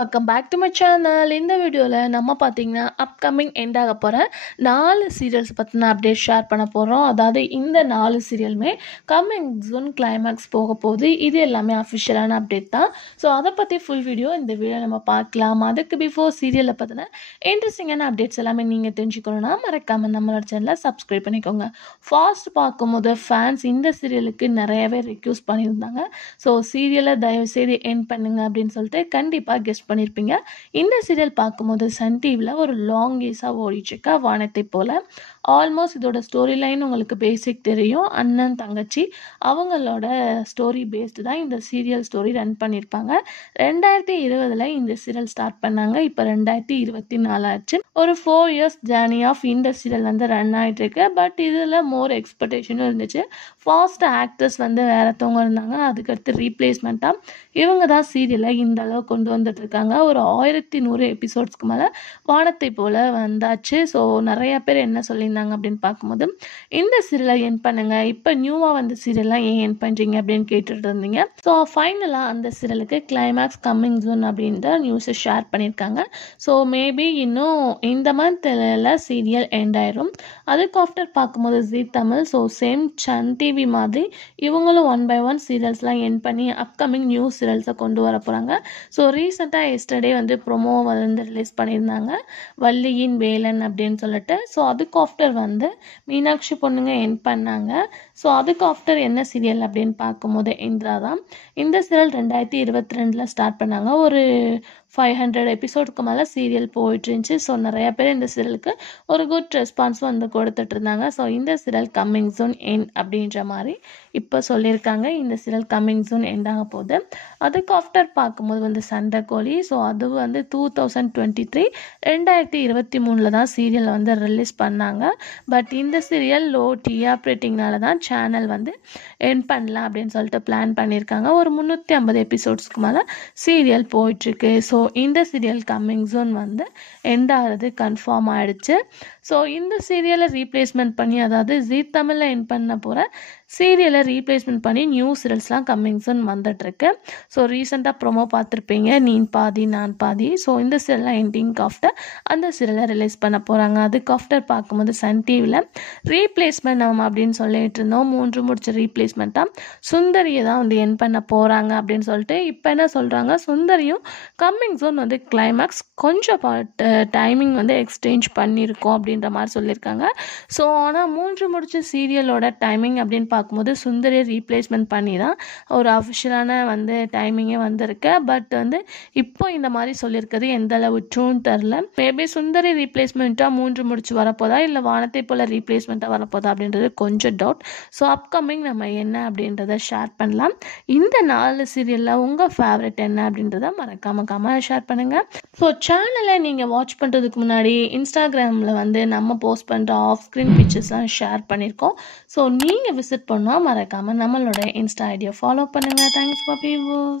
Welcome back to my channel. இந்த வீடியோவில் நம்ம பார்த்தீங்கன்னா அப்கமிங் எண்ட் ஆக போகிற 4 சீரியல்ஸ் பற்றின அப்டேட் ஷேர் பண்ண போகிறோம். அதாவது இந்த 4 சீரியலுமே கம்மிங் ஜூன் கிளைமேக்ஸ் போக போகுது. இது எல்லாமே அஃபிஷியலான அப்டேட் தான். ஸோ அதை பற்றி ஃபுல் வீடியோ இந்த வீடியோ நம்ம பார்க்கலாம். அதுக்கு பிஃபோர் சீரியலை பற்றின இன்ட்ரெஸ்டிங்கான அப்டேட்ஸ் எல்லாமே நீங்கள் தெரிஞ்சுக்கணுன்னா மறக்காமல் நம்மளோட சேனலை சப்ஸ்கிரைப் பண்ணிக்கோங்க. ஃபாஸ்ட் பார்க்கும்போது ஃபேன்ஸ் இந்த சீரியலுக்கு நிறையவே ரெக்யூஸ் பண்ணியிருந்தாங்க. ஸோ சீரியலை தயவுசெய்து எண்ட் பண்ணுங்க அப்படின்னு சொல்லிட்டு கண்டிப்பாக கெஸ்ட் பண்ணியிருப்பீங்க. இந்த சீரியல் பார்க்கும்போது சன் டிவியில் ஒரு லாங் ஏஸாக ஓடிச்சுக்கா வானத்தை போல். ஆல்மோஸ்ட் இதோட ஸ்டோரி லைன் உங்களுக்கு பேசிக் தெரியும். அண்ணன் தங்கச்சி அவங்களோட ஸ்டோரி பேஸ்டு தான் இந்த சீரியல் ஸ்டோரி ரன் பண்ணியிருப்பாங்க. 2020 இந்த சீரியல் ஸ்டார்ட் பண்ணாங்க. இப்போ 2024 ஆச்சு. ஒரு 4 இயர்ஸ் ஜேர்னி ஆஃப் இந்த சீரியல் வந்து ரன் ஆகிட்டு இருக்கு. பட் இதில் மோர் எக்ஸ்பெக்டேஷனும் இருந்துச்சு. ஃபாஸ்ட் ஆக்டர்ஸ் வந்து வேறத்தவங்க இருந்தாங்க. அதுக்கடுத்து ரீப்ளேஸ்மெண்ட்டாக இவங்க தான் சீரியலை இந்த அளவு கொண்டு வந்துட்டு இருக்காங்க. ஒரு 1100 எபிசோட்ஸ்க்கு மேலே வானத்தை போல் வந்தாச்சு. ஸோ நிறைய பேர் என்ன சொல்லியிருந்தாங்க அப்படின்னு பார்க்கும்போது, இந்த சீரியலை என் பண்ணுங்க, இப்போ நியூவாக வந்து சீரியல்லாம் ஏன் என் பண்ணுறீங்க அப்படின்னு கேட்டுட்டு இருந்தீங்க. ஸோ ஃபைனலாக அந்த சீரியலுக்கு கிளைமேக்ஸ் கம்மிங் ஜூன் அப்படின்ற நியூஸை ஷேர் பண்ணியிருக்காங்க. ஸோ மேபி இன்னும் இந்த மந்த்தில் சீரியல் எண்ட் ஆயிரும். அதுக்கு ஆஃப்டர் பார்க்கும்போது Zee Tamil, so same Sun TV மாதிரி இவங்களும் 1 by 1 சீரியல்ஸ்லாம் என் பண்ணி அப்கமிங் நியூ சீரியல்ஸை கொண்டு வர போகிறாங்க. ஸோ ரீசெண்டாக எஸ்டர்டே வந்து ப்ரொமோ வந்து ரிலீஸ் பண்ணியிருந்தாங்க, வள்ளியின் வேலன் அப்படின்னு சொல்லிட்டு. ஸோ அதுக்கு ஆஃப்டர் வந்து மீனாட்சி பொண்ணுங்க என் பண்ணாங்க. ஸோ அதுக்கு ஆஃப்டர் என்ன சீரியல் அப்படின்னு பார்க்கும்போது இந்திரா தான். இந்த சீரியல் 2022 ஸ்டார்ட் பண்ணாங்க. ஒரு 500 எபிசோடுக்கு மேலே சீரியல் போயிட்டு இருந்துச்சு. ஸோ நிறைய பேர் இந்த சீரியலுக்கு ஒரு குட் ரெஸ்பான்ஸ் வந்து கொடுத்துட்டு இருந்தாங்க. ஸோ இந்த சீரியல் கம்மிங் ஜூன் எண்ட் அப்படின்ற மாதிரி இப்போ சொல்லியிருக்காங்க. இந்த சீரியல் கம்மிங் ஜூன் எண்ட் ஆக போகுது. அதுக்கு ஆஃப்டர் பார்க்கும்போது வந்து சண்டைக்கோழி. ஸோ அது வந்து 2023 தான் சீரியல் வந்து ரிலீஸ் பண்ணாங்க. பட் இந்த சீரியல் லோ டிஆர் ரேட்டிங்னால தான் சேனல் வந்து எண்ட் பண்ணலாம் அப்படின்னு சொல்லிட்டு பிளான் பண்ணியிருக்காங்க. ஒரு 350 எபிசோட்ஸ்க்கு மேலே சீரியல் போயிட்டுருக்கு. ஸோ இந்த சீரியல் கம்மிங் ஜூன் வந்து எண்ட் ஆகிறது கன்ஃபார்ம் ஆகிடுச்சு. ஸோ இந்த சீரியலை ரீப்ளேஸ்மெண்ட் பண்ணி, அதாவது ஜீ தமிழில் எண்ட் பண்ண போகிற சீரியலை ரீப்ளேஸ்மெண்ட் பண்ணி நியூ சீரியல்ஸ்லாம் கம்மிங் ஜூன் வந்துட்டுருக்கு. ஸோ ரீசெண்டாக ப்ரொமோ பார்த்துருப்பீங்க, நீ பாதி நான் பாதி. ஸோ இந்த சீரியல்லாம் எண்டிங் ஆஃப்டர் அந்த சீரியலை ரிலீஸ் பண்ண போகிறாங்க. அதுக்கு ஆஃப்டர் பார்க்கும்போது சன் டிவியில் ரீப்ளேஸ்மெண்ட் நம்ம அப்படின்னு சொல்லிட்டு இருந்தோம். 3 முடிச்ச ரீப்ளேஸ்மெண்ட்டாக சுந்தரியை தான் வந்து என் பண்ண போகிறாங்க அப்படின்னு சொல்லிட்டு இப்போ என்ன சொல்கிறாங்க, சுந்தரியும் கம்மிங் ஜூன் வந்து கிளைமேக்ஸ் கொஞ்சம் டைமிங் வந்து எக்ஸ்சேஞ்ச் பண்ணியிருக்கோம் அப்படின்ற மாதிரி சொல்லியிருக்காங்க. ஸோ ஆனால் 3 முடிச்ச சீரியலோட டைமிங் அப்படின்னு பார்க்கும்போது சுந்தரியை ரீப்ளேஸ்மெண்ட் பண்ணி தான் ஒரு அஃபிஷியலான வந்து டைமிங்கே வந்திருக்கு. பட் வந்து இப்போ இந்த மாதிரி சொல்லியிருக்கிறது எந்த அளவு ட்ரூன்னு தெரில. மேபி சுந்தரி ரீப்ளேஸ்மெண்ட்டாக 3 முடிச்சு வரப்போதா இல்லை வானத்தை போல் ரீப்ளேஸ்மெண்ட்டாக வரப்போதா அப்படின்றது கொஞ்சம் டவுட். ஸோ அப்கமிங் நம்ம என்ன அப்படின்றத ஷேர் பண்ணலாம். இந்த 4 சீரியலில் உங்கள் ஃபேவரட் என்ன அப்படின்றத மறக்காமல் கமெண்ட் ஷேர் பண்ணுங்கள். ஸோ சேனலை நீங்கள் வாட்ச் பண்ணுறதுக்கு முன்னாடி இன்ஸ்டாகிராமில் வந்து நம்ம போஸ்ட் பண்ணுற ஆஃப் ஸ்க்ரீன் பிக்சர்ஸ்லாம் ஷேர் பண்ணியிருக்கோம். ஸோ நீங்கள் விசிட் பண்ணால் மறக்காமல் நம்மளோட இன்ஸ்டா ஐடியை ஃபாலோ பண்ணுங்கள். Thanks for viewers.